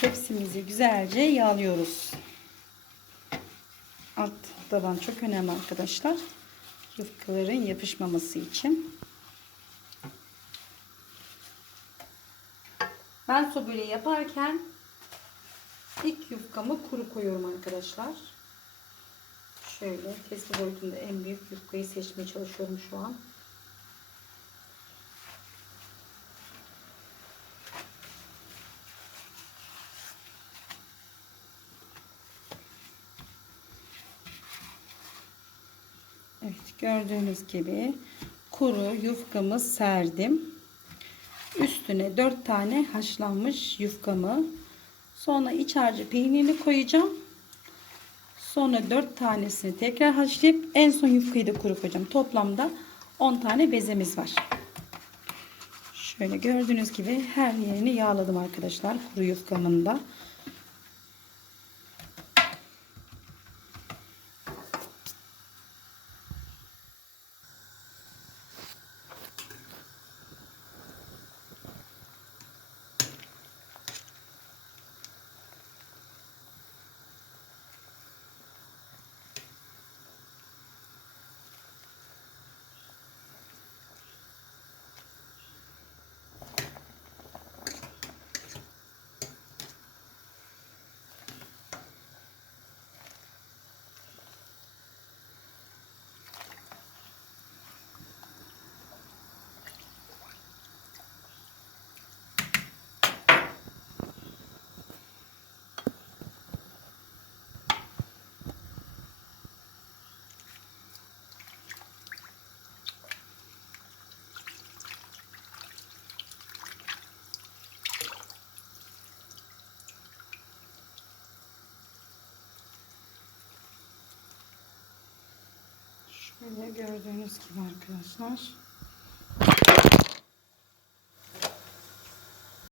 Tepsimizi güzelce yağlıyoruz. Alt taban çok önemli arkadaşlar. Yufkaların yapışmaması için. Ben sobeleyi yaparken ilk yufkamı kuru koyuyorum arkadaşlar. Şöyle testi boyutunda en büyük yufkayı seçmeye çalışıyorum şu an. Evet gördüğünüz gibi kuru yufkamı serdim. Üstüne 4 tane haşlanmış yufkamı sonra iç harcı peynirini koyacağım. Sonra 4 tanesini tekrar haşlayıp en son yufkayı da kuru koyacağım. Toplamda 10 tane bezemiz var. Şöyle gördüğünüz gibi her yerini yağladım arkadaşlar kuru yufkamın da. Şöyle gördüğünüz gibi arkadaşlar.